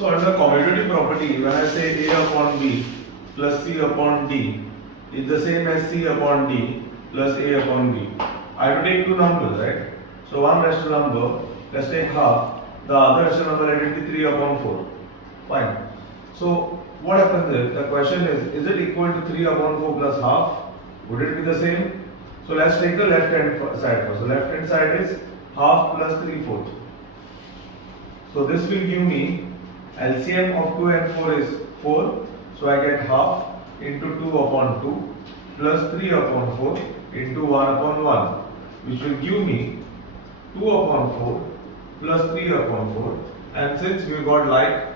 So under commutative property, when I say A upon B plus C upon D is the same as C upon D plus A upon B. I have to take two numbers, right? So one rational number, let's take half. The other rational number, let it be 3 upon 4. Fine. So what happens is, the question is it equal to 3 upon 4 plus half? Would it be the same? So let's take the left hand side first. So left hand side is half plus 3/4. So this will give me LCM of 2 and 4 is 4. So I get half into 2 upon 2 plus 3 upon 4 into 1 upon 1, which will give me 2 upon 4 plus 3 upon 4. And since we got like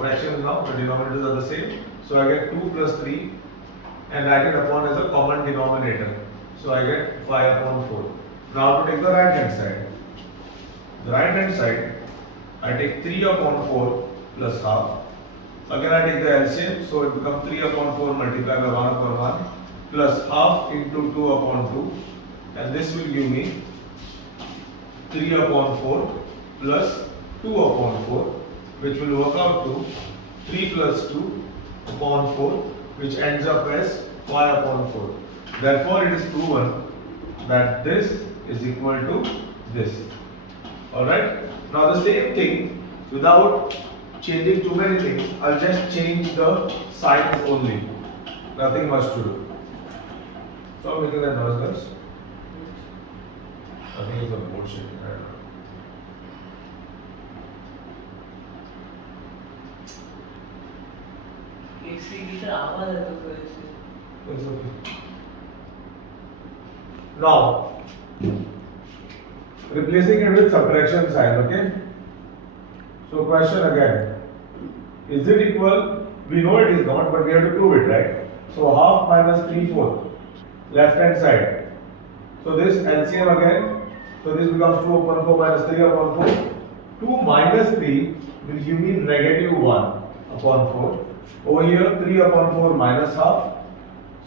fractions now, the denominators are the same. So I get 2 plus 3 and write it upon as a common denominator. So I get 5 upon 4. Now to take the right hand side. The right hand side, I take 3 upon 4 plus half. Again I take the LCM, so it becomes 3 upon 4 multiplied by 1 upon 1 plus half into 2 upon 2, and this will give me 3 upon 4 plus 2 upon 4, which will work out to 3 plus 2 upon 4, which ends up as 5 upon 4. Therefore it is proven that this is equal to this. Alright? Now the same thing, without changing too many things, I'll just change the signs only. Nothing much to do. Stop making that noise, guys. I think it's a board shaking right now. It's okay. Now, replacing it with subtraction sign, okay? So question again, is it equal? We know it is not, but we have to prove it, right? So half minus 3/4, left hand side. So this LCM again, so this becomes 2 upon 4 minus 3 upon 4. 2 minus 3 will give me negative 1 upon 4. Over here 3 upon 4 minus half.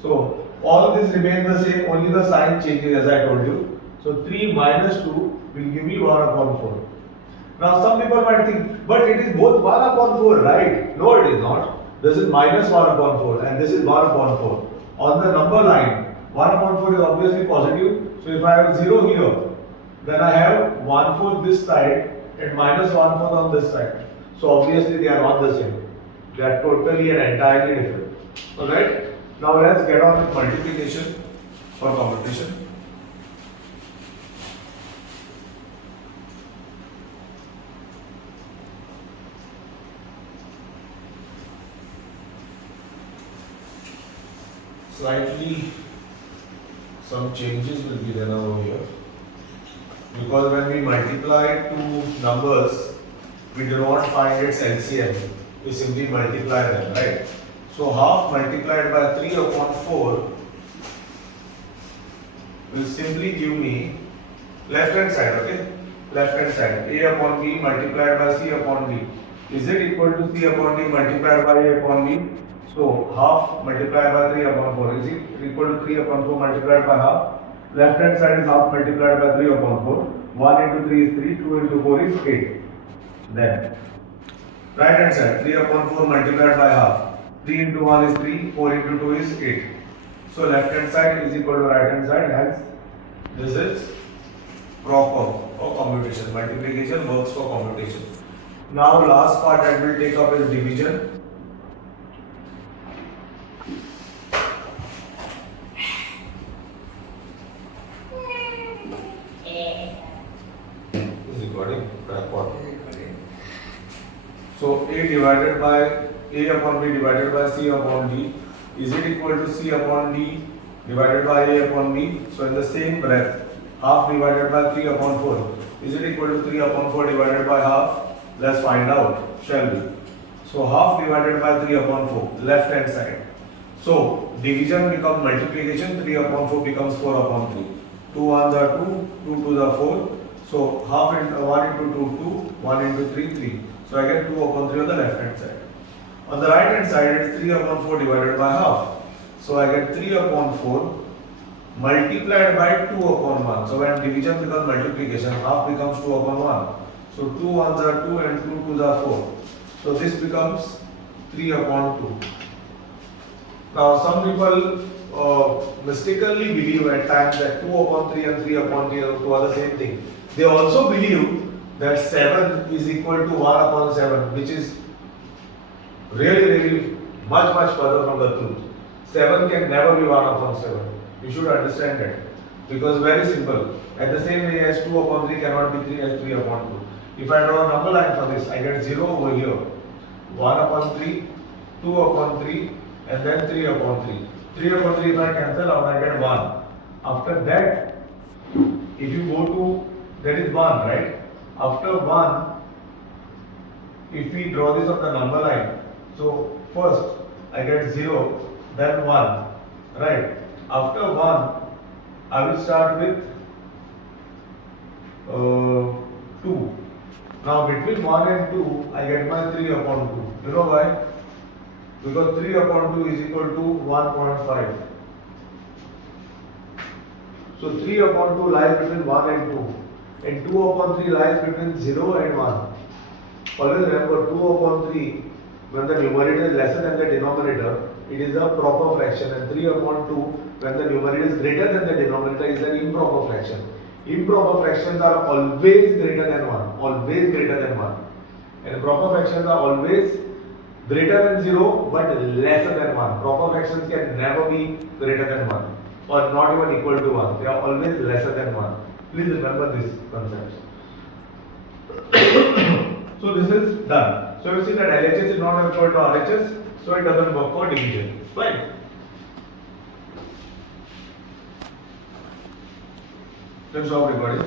So all this remains the same, only the sign changes as I told you. So 3 minus 2 will give me 1 upon 4. Now some people might think, but it is both 1 upon 4, right? No, it is not. This is minus 1 upon 4 and this is 1 upon 4. On the number line, 1 upon 4 is obviously positive. So if I have 0 here, then I have 1/4 this side and minus 1/4 on this side. So obviously they are not the same. They are totally and entirely different. Alright? Now let's get on with multiplication for computation. Slightly some changes will be there now over here, because when we multiply two numbers, we do not find its LCM, we simply multiply them, right? So half multiplied by 3 upon 4 will simply give me left hand side, okay? Left hand side, A upon B multiplied by C upon D. Is it equal to C upon D multiplied by A upon B? So half multiplied by 3 upon 4, is it equal to 3 upon 4 multiplied by half? Left hand side is half multiplied by 3 upon 4. 1 into 3 is 3, 2 into 4 is 8. Then right hand side, 3 upon 4 multiplied by half. 3 into 1 is 3, 4 into 2 is 8. So left hand side is equal to right hand side, hence this is proper for computation. Multiplication works for computation. Now last part that we'll take up is division. So A divided by A upon B divided by C upon D, is it equal to C upon D divided by A upon B? So in the same breath, half divided by 3 upon 4, is it equal to 3 upon 4 divided by half? Let's find out, shall we? So half divided by 3 upon 4, left hand side. So division becomes multiplication, 3 upon 4 becomes 4 upon 3. 2 1s are 2, 2 2s are 4. So half into 1 into 2, 2, 1 into 3, 3. So I get 2 upon 3 on the left hand side. On the right hand side, it is 3 upon 4 divided by half. So I get 3 upon 4 multiplied by 2 upon 1. So when division becomes multiplication, half becomes 2 upon 1. So 2 1s are 2 and 2 2s are 4. So this becomes 3 upon 2. Now some people mistakenly believe at times that 2 upon 3 and 3 upon 3 are the same thing. They also believe that 7 is equal to 1 upon 7, which is really much further from the truth. 7 can never be 1 upon 7. You should understand that. Because very simple. At the same way as 2 upon 3 cannot be 3 as 3 upon 2. If I draw a number line for this, I get 0 over here. 1 upon 3, 2 upon 3, and then 3 upon 3. 3 upon 3 if I cancel out, I get 1. After that, if you go to, that is 1, right? After 1, if we draw this on the number line, so first I get 0, then 1, right? After 1, I will start with 2. Now between 1 and 2, I get my 3 upon 2. You know why? Because 3 upon 2 is equal to 1.5. So 3 upon 2 lies between 1 and 2. And 2 upon 3 lies between 0 and 1. Always remember 2 upon 3, when the numerator is lesser than the denominator, it is a proper fraction. And 3 upon 2, when the numerator is greater than the denominator, is an improper fraction. Improper fractions are always greater than 1. Always greater than 1. And proper fractions are always greater than 0 but lesser than 1. Proper fractions can never be greater than 1 or not even equal to 1. They are always lesser than 1. Please remember this concept. So this is done. So you see that LHS is not equal to RHS, so it doesn't work for division. Right? Let's stop recording.